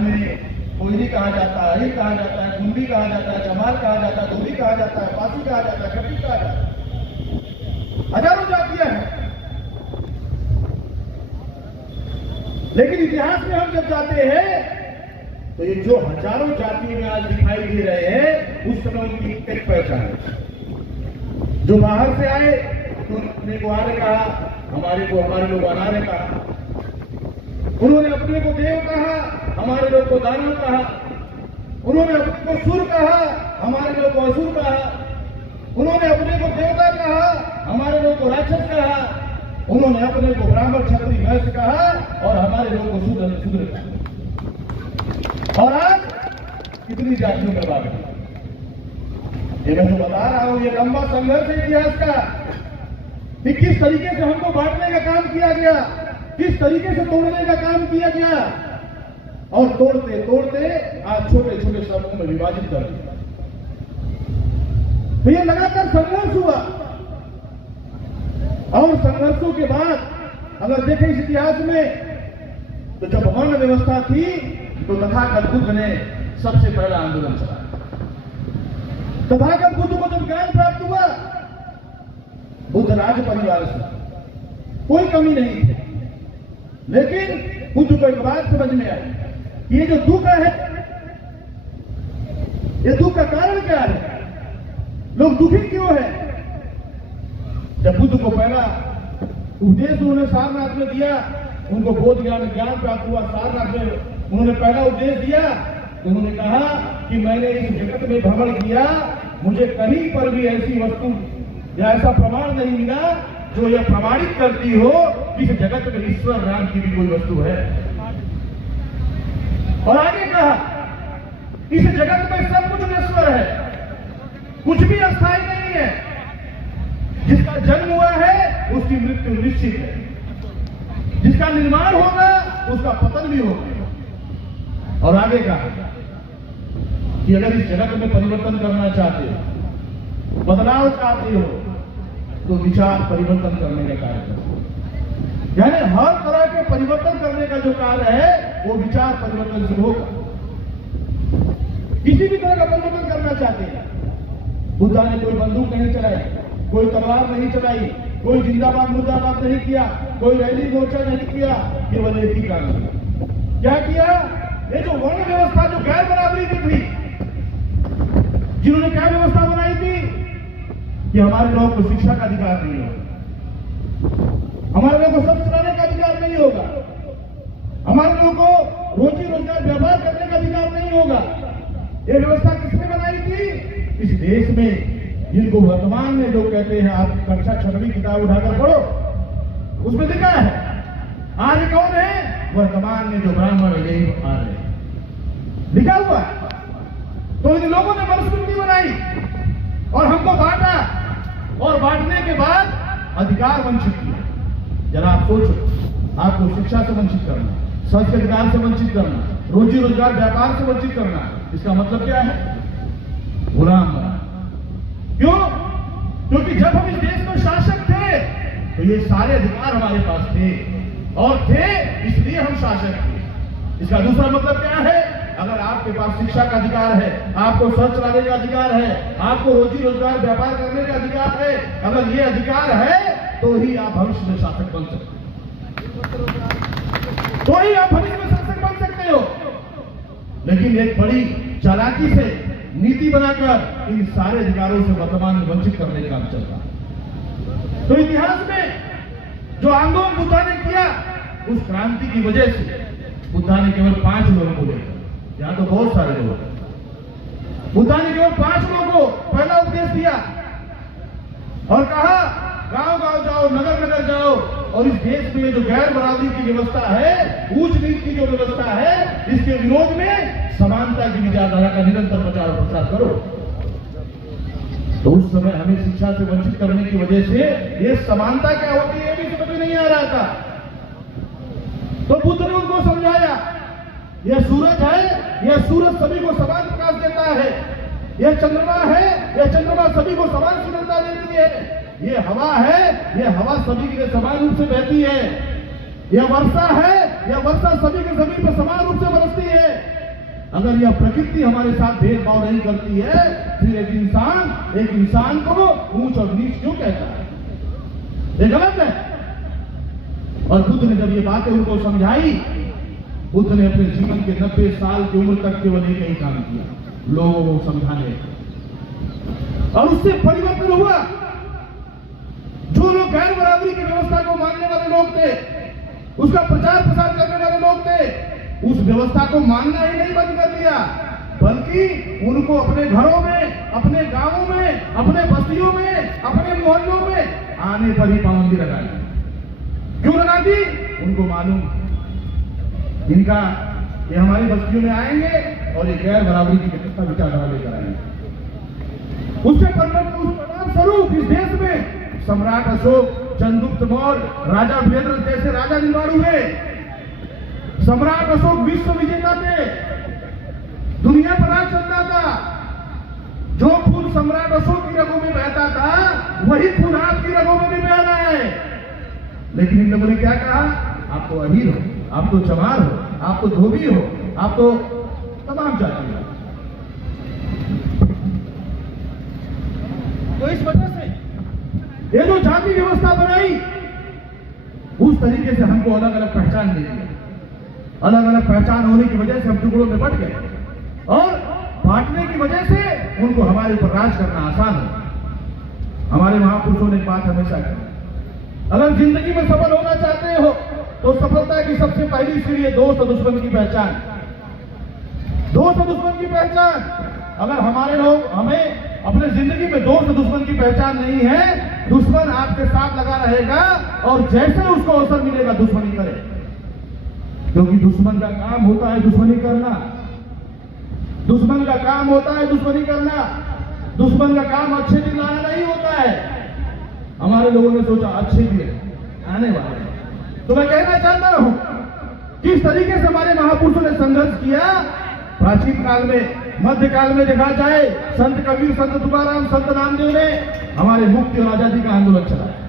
में कोयली कहा जाता है, अहिर कहा जाता है, कुंडी कहा जाता है, चमार कहा जाता है, धोबी कहा जाता है, पासी कहा जाता है, कटी कहा जाता है। हजारों जातियां हैं। लेकिन इतिहास में हम जब जाते हैं तो ये जो हजारों जातियों में आज दिखाई दे रहे हैं, उस समय उनकी एक पहचान है। जो बाहर से आए तो उन्होंने को आर्य कहा, हमारे लोग अनार्य कहा। उन्होंने अपने को देव कहा, हमारे लोग को दानव कहा। उन्होंने अपने को सुर कहा, हमारे लोग को असुर कहा। उन्होंने अपने को देवता कहा, हमारे लोग को राक्षस कहा। उन्होंने अपने को ब्राह्मण क्षत्रिय वैश्य कहा और हमारे लोग को शूद्र कहा। और आज कितनी जातियों में बात है, ये मैं जो बता रहा हूं, ये लंबा संघर्ष है इतिहास का कि किस तरीके से हमको बांटने का काम किया गया, किस तरीके से तोड़ने का काम किया गया, और तोड़ते तोड़ते आज छोटे छोटे समूहों में विभाजित कर दिया। तो ये लगातार संघर्ष हुआ, और संघर्षों के बाद अगर देखें इस इतिहास में, तो जब वर्ण व्यवस्था थी तो तथागत बुद्ध ने सबसे पहला आंदोलन चलाया। तथागत बुद्ध को जब ज्ञान प्राप्त हुआ, बुद्ध राज परिवार से कोई कमी नहीं थी, लेकिन बुद्ध को एक बात समझ में आई, ये जो दुख है, ये दुख का कारण क्या है, लोग दुखी क्यों है। जब बुद्ध को पहला उपदेश उन्होंने सारनाथ में दिया, उनको बोध ज्ञान प्राप्त हुआ, सारनाथ में उन्होंने पहला उपदेश दिया, तो उन्होंने कहा कि मैंने इस जगत में भ्रमण किया, मुझे कहीं पर भी ऐसी वस्तु या ऐसा प्रमाण नहीं मिला जो यह प्रमाणित करती हो कि इस जगत में ईश्वर नाम की भी कोई वस्तु है। और आगे कहा, इस जगत में सब कुछ नश्वर है, कुछ भी अस्थायी नहीं है। जिसका जन्म हुआ है उसकी मृत्यु निश्चित है, जिसका निर्माण होगा उसका पतन भी होगा। और आगे कहा कि अगर इस जगत में परिवर्तन करना चाहते हो, बदलाव चाहते हो, तो विचार परिवर्तन करने का कार्य करो। यानी हर तरह के परिवर्तन करने का जो कार्य है वो विचार परिवर्तन से होगा। किसी भी तरह का परिवर्तन करना चाहते हैं, बुद्धा ने कोई बंदूक नहीं चलाई, कोई तलवार नहीं चलाई, कोई जिंदाबाद मुर्दाबाद नहीं किया, कोई रैली मोर्चा नहीं किया, केवल एक ही काम किया। क्या किया? ये जो वर्ण व्यवस्था जो गैर बराबरी की थी, जिन्होंने क्या व्यवस्था बनाई थी कि हमारे लोगों को शिक्षा का अधिकार नहीं होगा, हमारे लोगों को सब चलाने का अधिकार नहीं होगा, हमारे लोगों को रोजी रोजगार व्यापार करने का अधिकार नहीं होगा। ये व्यवस्था किसने बनाई थी? इस देश में जिनको वर्तमान में जो कहते हैं, आप कक्षा 6वीं किताब उठाकर पढ़ो, उसमें लिखा है आर्य कौन है? वर्तमान में जो ब्राह्मण है यही आर्य लिखा हुआ है। तो इन लोगों ने मनुस्मृति बनाई और हमको बांटा, और बांटने के बाद अधिकार वंचित किया। जरा आप सोचो, आपको शिक्षा से वंचित करना, स्वास्थ्य अधिकार से वंचित करना, रोजी रोजगार व्यापार से वंचित करना, इसका मतलब क्या है? गुलाम बना। क्यों? क्योंकि जब हम इस देश में शासक थे तो ये सारे अधिकार हमारे पास थे, और थे इसलिए हम शासक थे। इसका दूसरा मतलब क्या है? अगर आपके पास शिक्षा का अधिकार है, आपको सड़क चलाने का अधिकार है, आपको रोजी रोजगार व्यापार करने का अधिकार है, अगर ये अधिकार है तो ही आप भविष्य में शासक बन सकते हो, तो ही आप भविष्य में शासक बन सकते हो। लेकिन एक बड़ी चालाकी से नीति बनाकर इन सारे अधिकारों से वर्तमान में वंचित करने का काम चल रहा है। तो इतिहास में जो आंदोलन बुद्धा ने किया, उस क्रांति की वजह से बुद्धा ने केवल 5 लोगों को देखा, यहां तो बहुत सारे लोग। बुद्धा ने केवल 5 लोगों को पहला उपदेश दिया और कहा गांव गांव जाओ, नगर नगर जाओ, और इस देश में जो गैर बराबरी की व्यवस्था है, ऊंच नीच की जो व्यवस्था है, इसके विरोध में समानता की विचारधारा का निरंतर प्रचार और प्रसार करो। तो उस समय हमें शिक्षा से वंचित करने की वजह से ये समानता क्या होती है ये भी समझ में नहीं आ रहा था। तो बुद्ध ने उनको समझाया, यह सूरज है, यह सूरज सभी को समान प्रकाश देता है, यह चंद्रमा है, यह चंद्रमा सभी को समान सुंदरता देती है, ये हवा है, यह हवा सभी के लिए समान रूप से बहती है, यह वर्षा है, यह वर्षा सभी के सभी पर समान रूप से बरसती है, अगर यह प्रकृति हमारे साथ भेदभाव नहीं करती है, फिर एक इंसान को ऊंच और नीच क्यों कहता है? ये गलत है। और बुद्ध ने जब ये बातें उनको समझाई, बुद्ध ने अपने जीवन के 90 साल की उम्र तक केवल एक ही काम किया, लोगों को समझाने, और उससे परिवर्तन हुआ। जो लोग गैर बराबरी की व्यवस्था को मानने वाले लोग थे, उसका प्रचार प्रसार करने वाले लोग थे, उस व्यवस्था को मानना ही नहीं बंद कर दिया, बल्कि उनको अपने घरों में, अपने गांवों में, अपने बस्तियों में, अपने मोहल्लों में आने पर ही पाबंदी लगा दी। क्यों लगा दी? उनको मालूम ये हमारी बस्तियों में आएंगे और ये गैर बराबरी की व्यवस्था विचारधारा लेकर आएंगे। उसके परिणाम स्वरूप इस देश में सम्राट अशोक, चंद्रगुप्त मौर्य, राजा वीरेंद्र जैसे राजा निर्माण हुए। सम्राट अशोक विश्व विजेता थे, दुनिया पर राज चलता था। जो खून सम्राट अशोक की रगों में बहता था, वही खून आपकी रगों में भी बह रहा है। लेकिन इन लोगों ने क्या कहा? आप तो अहीर हो, आप तो चमार हो, आप तो धोबी हो, आप तो तमाम जाति हो। तो इस वजह से ये जो जाति व्यवस्था बनाई, उस तरीके से हमको अलग अलग पहचान दे दी। अलग अलग पहचान होने की वजह से हम टुकड़ों में बंट गए, और बांटने की वजह से उनको हमारे ऊपर राज करना आसान हो। हमारे महापुरुषों ने एक बात हमेशा कही, अगर जिंदगी में सफल होना चाहते हो तो सफलता की सबसे पहली सीढ़ी है दोस्त और दुश्मन की पहचान। दोस्त और दुश्मन की पहचान। अगर हमारे लोग, हमें अपने जिंदगी में दोस्त और दुश्मन की पहचान नहीं है, दुश्मन आपके साथ लगा रहेगा और जैसे उसको अवसर मिलेगा दुश्मनी करे, क्योंकि दुश्मन का काम होता है दुश्मनी करना। दुश्मन का काम होता है दुश्मनी करना। दुश्मन का काम अच्छे दिन लाना नहीं होता है। हमारे लोगों ने सोचा अच्छे दिन आने वाले हैं। तो मैं कहना चाहता हूं, किस तरीके से हमारे महापुरुषों ने संघर्ष किया। प्राचीन काल में, मध्यकाल में देखा जाए, संत कबीर, संत तुकाराम, संत नामदेव ने हमारे मुक्ति और आजादी का आंदोलन चलाया।